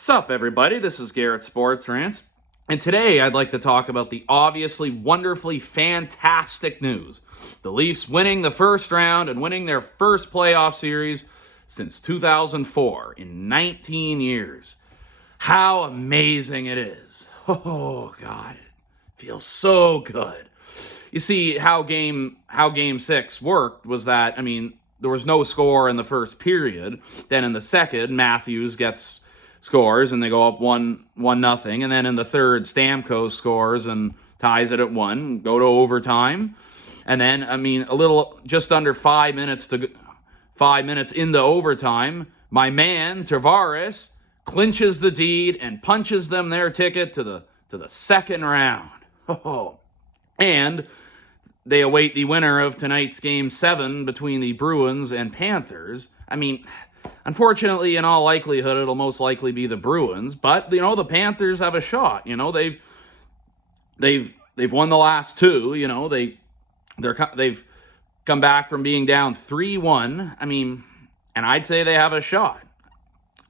Sup, everybody? This is Garrett Sports Rants, and today I'd like to talk about the obviously wonderfully fantastic news. The Leafs winning the first round and winning their first playoff series since 2004 in 19 years. How amazing it is. Oh, God. It feels so good. You see, how game 6 worked was that, there was no score in the first period. Then in the second, Matthews scores and they go up 1-0, and then in the third, Stamkos scores and ties it at 1, go to overtime. And then, just under 5 minutes into overtime, my man Tavares clinches the deed and punches them their ticket to the second round. Oh. And they await the winner of tonight's Game 7 between the Bruins and Panthers. Unfortunately, in all likelihood, it'll most likely be the Bruins. But, the Panthers have a shot. They've won the last two. They've come back from being down 3-1. And I'd say they have a shot.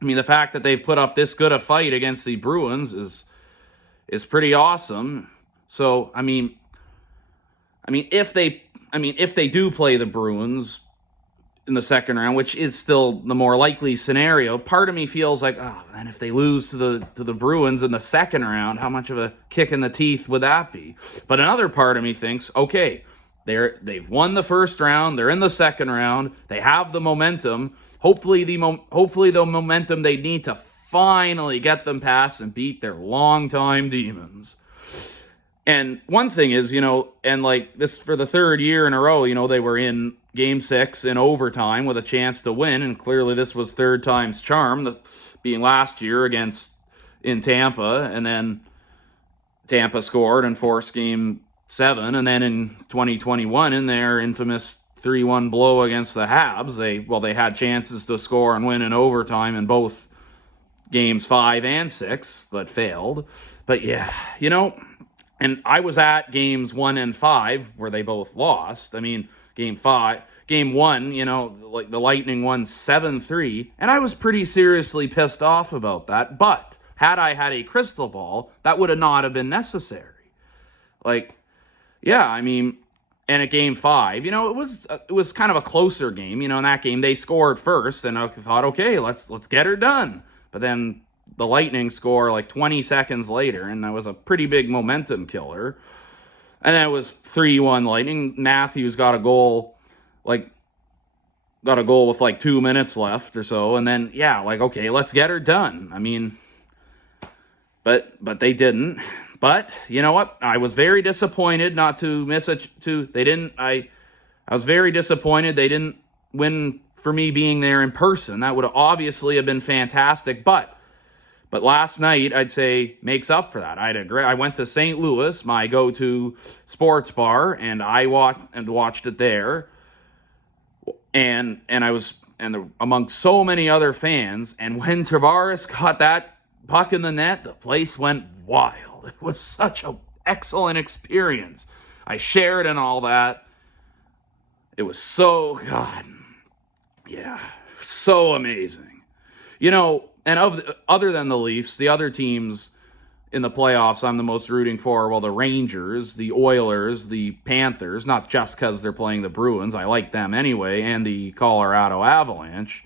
The fact that they've put up this good a fight against the Bruins is pretty awesome. So, if they do play the Bruins in the second round, which is still the more likely scenario, part of me feels like, and if they lose to the Bruins in the second round, how much of a kick in the teeth would that be? But another part of me thinks, okay, they've won the first round, they're in the second round, they have the momentum. Hopefully the momentum they need to finally get them past and beat their longtime demons. And one thing is, and like this for the third year in a row, they were in Game 6 in overtime with a chance to win, and clearly this was third time's charm, being last year in Tampa, and then Tampa scored and forced Game 7, and then in 2021 in their infamous 3-1 blow against the Habs, they had chances to score and win in overtime in both Games 5 and 6, but failed. But yeah, and I was at Games 1 and 5 where they both lost. Game 1, like the Lightning won 7-3, and I was pretty seriously pissed off about that. But had I had a crystal ball, that would not have been necessary. And at Game 5, it was kind of a closer game. In that game they scored first, and I thought, okay, let's get her done. But then the Lightning score like 20 seconds later, and that was a pretty big momentum killer. And then it was 3-1 Lightning. Matthews got a goal with like 2 minutes left or so, and then okay, let's get her done. But they didn't. But you know what? I was very disappointed not to miss it. I was very disappointed they didn't win for me being there in person. That would obviously have been fantastic, But last night, I'd say, makes up for that. I went to St. Louis, my go-to sports bar, and I watched it there. And among so many other fans. And when Tavares got that puck in the net, the place went wild. It was such an excellent experience. I shared and all that. It was so amazing. And other than the Leafs, the other teams in the playoffs I'm the most rooting for, the Rangers, the Oilers, the Panthers, not just because they're playing the Bruins, I like them anyway, and the Colorado Avalanche.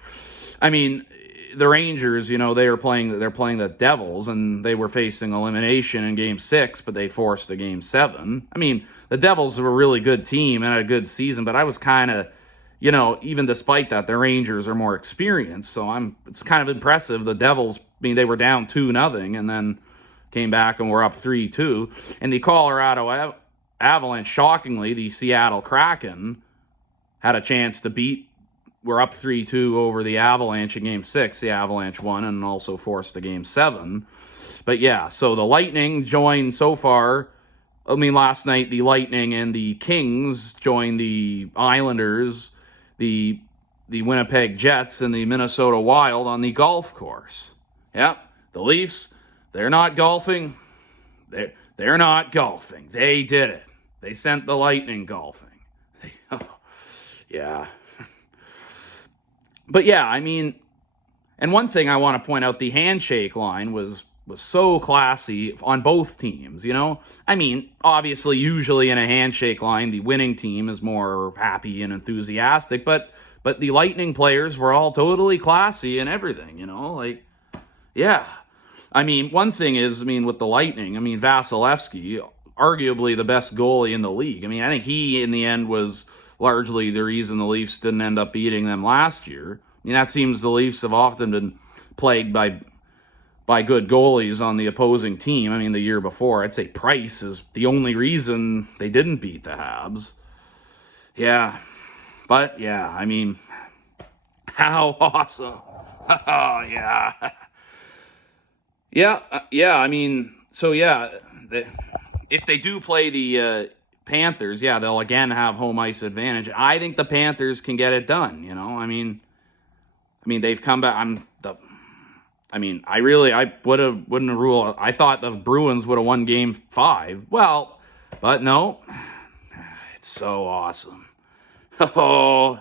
The Rangers, they're playing the Devils, and they were facing elimination in Game 6, but they forced a Game 7. The Devils were a really good team and had a good season, but I was kind of, even despite that, the Rangers are more experienced, so it's kind of impressive. The Devils, they were down 2-0 and then came back and were up 3-2. And the Colorado Avalanche, shockingly, the Seattle Kraken, had a chance to were up 3-2 over the Avalanche in Game 6. The Avalanche won and also forced a Game 7. But yeah, so the Lightning joined so far. Last night, the Lightning and the Kings joined the Islanders, the Winnipeg Jets, and the Minnesota Wild on the golf course. Yeah, the Leafs, they're not golfing. They're not golfing. They did it. They sent the Lightning golfing. Yeah. But yeah, And one thing I want to point out, the handshake line was so classy on both teams, you know? I mean, obviously, usually in a handshake line, the winning team is more happy and enthusiastic, but the Lightning players were all totally classy and everything, you know? Like, yeah. I mean, one thing is, I mean, with the Lightning, I mean, Vasilevsky, arguably the best goalie in the league. I mean, I think he, in the end, was largely the reason the Leafs didn't end up beating them last year. I mean, that seems the Leafs have often been plagued by good goalies on the opposing team. I mean, the year before, I'd say Price is the only reason they didn't beat the Habs. Yeah, but yeah, I mean, how awesome! Oh yeah, yeah. I mean, so yeah, if they do play the Panthers, yeah, they'll again have home ice advantage. I think the Panthers can get it done. You know, I mean, they've come back. I wouldn't have ruled. I thought the Bruins would have won Game 5. Well, but no, it's so awesome. Oh,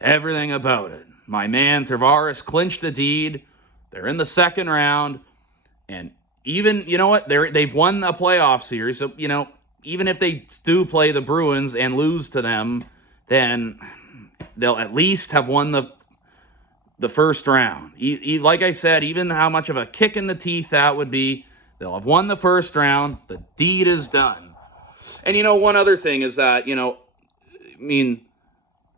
everything about it. My man Tavares clinched the deed. They're in the second round, and even, you know what? They've won a playoff series. So, you know, even if they do play the Bruins and lose to them, then they'll at least have won the first round. Like I said, even how much of a kick in the teeth that would be, they'll have won the first round. The deed is done. And, you know, one other thing is that, you know, I mean,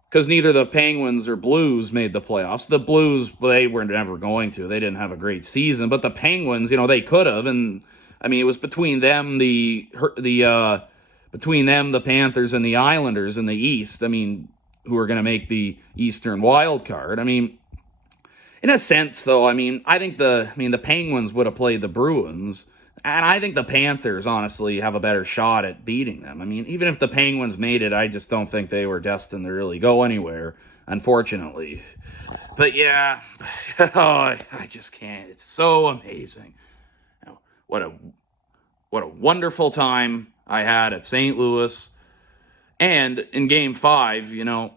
because neither the Penguins or Blues made the playoffs. The Blues, they were never going to. They didn't have a great season. But the Penguins, you know, they could have. And, I mean, it was between them, the Panthers, and the Islanders in the East, I mean, who are going to make the Eastern wild card. I mean, in a sense, though, I mean, I think the Penguins would have played the Bruins, and I think the Panthers, honestly, have a better shot at beating them. I mean, even if the Penguins made it, I just don't think they were destined to really go anywhere, unfortunately. But yeah, oh, I just can't. It's so amazing. You know, what a wonderful time I had at St. Louis. And in Game 5, you know,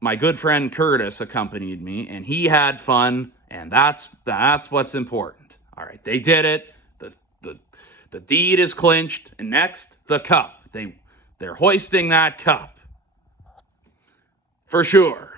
my good friend Curtis accompanied me, and he had fun, and that's what's important. All right, they did it. The deed is clinched, and next, the cup. They're hoisting that cup for sure.